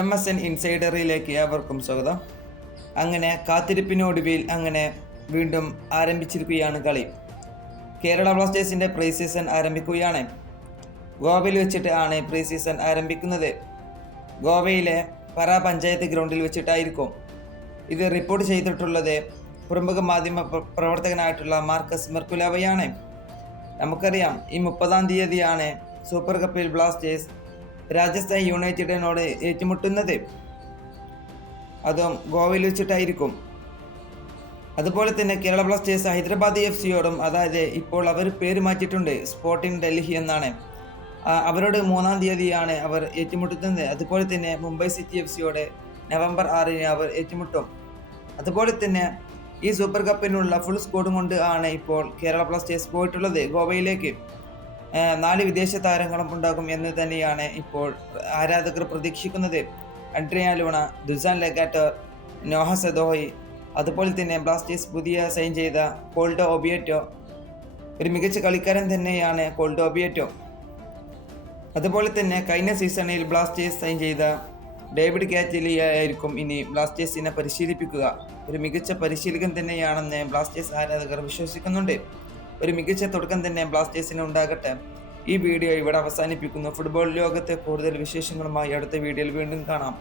M S N ഇൻസൈഡറിലേക്ക് ഏവർക്കും സ്വാഗതം. അങ്ങനെ കാത്തിരിപ്പിനൊടുവിൽ അങ്ങനെ വീണ്ടും ആരംഭിച്ചിരിക്കുകയാണ് കളി. കേരള ബ്ലാസ്റ്റേഴ്സിന്റെ പ്രീ സീസൺ ആരംഭിക്കുകയാണ്. ഗോവയിൽ വെച്ചിട്ട് ആണ് പ്രീ സീസൺ ആരംഭിക്കുന്നത്. ഗോവയിലെ പറ പഞ്ചായത്ത് ഗ്രൗണ്ടിൽ വെച്ചിട്ടായിരിക്കും. ഇത് റിപ്പോർട്ട് ചെയ്തിട്ടുള്ളത് പ്രമുഖ മാധ്യമ പ്രവർത്തകനായിട്ടുള്ള മാർക്കസ് മെർക്കുലാവയാണ്. നമുക്കറിയാം ഈ മുപ്പതാം തീയതിയാണ് സൂപ്പർ കപ്പിൽ ബ്ലാസ്റ്റേഴ്സ് രാജസ്ഥാൻ യുണൈറ്റഡിനോട് ഏറ്റുമുട്ടുന്നത്. അതും ഗോവയിൽ വെച്ചിട്ടായിരിക്കും. അതുപോലെ തന്നെ കേരള ബ്ലാസ്റ്റേഴ്സ് ഹൈദരാബാദ് എഫ് സിയോടും അതായത് ഇപ്പോൾ അവർ പേര് മാറ്റിയിട്ടുണ്ട് സ്പോർട്ടിംഗ് ഡൽഹി എന്നാണ്. അവരോട് മൂന്നാം തീയതിയാണ് അവർ ഏറ്റുമുട്ടുന്നത്. അതുപോലെ തന്നെ മുംബൈ സിറ്റി എഫ് സിയോട് നവംബർ ആറിന് അവർ ഏറ്റുമുട്ടും. അതുപോലെ തന്നെ ഈ സൂപ്പർ കപ്പിനുള്ള ഫുൾ സ്കോഡും കൊണ്ട് ആണ് ഇപ്പോൾ കേരള ബ്ലാസ്റ്റേഴ്സ് പോയിട്ടുള്ളത് ഗോവയിലേക്ക്. നാല് വിദേശ താരങ്ങളും ഉണ്ടാകും എന്ന് തന്നെയാണ് ഇപ്പോൾ ആരാധകർ പ്രതീക്ഷിക്കുന്നത്. Adrian Luna Dusan Lagator Noah Sadaoui അതുപോലെ തന്നെ ബ്ലാസ്റ്റേഴ്സ് പുതിയ സൈൻ ചെയ്ത കോൾഡോ ഒബിയറ്റോ. ഒരു മികച്ച കളിക്കാരൻ തന്നെയാണ് കോൾഡോ ഒബിയറ്റോ. അതുപോലെ തന്നെ കഴിഞ്ഞ സീസണിൽ ബ്ലാസ്റ്റേഴ്സ് സൈൻ ചെയ്ത ഡേവിഡ് കാറ്റലിയ ആയിരിക്കും ഇനി ബ്ലാസ്റ്റേഴ്സിനെ പരിശീലിപ്പിക്കുക. ഒരു മികച്ച പരിശീലകൻ തന്നെയാണെന്ന് ബ്ലാസ്റ്റേഴ്സ് ആരാധകർ വിശ്വസിക്കുന്നുണ്ട്. ഒരു മികച്ച തുടക്കം തന്നെ ബ്ലാസ്റ്റേഴ്സിന് ഉണ്ടാകട്ടെ. ഈ വീഡിയോ ഇവിടെ അവസാനിപ്പിക്കുന്നു. ഫുട്ബോൾ ലോകത്തെ കൂടുതൽ വിശേഷങ്ങളുമായി അടുത്ത വീഡിയോയിൽ വീണ്ടും കാണാം.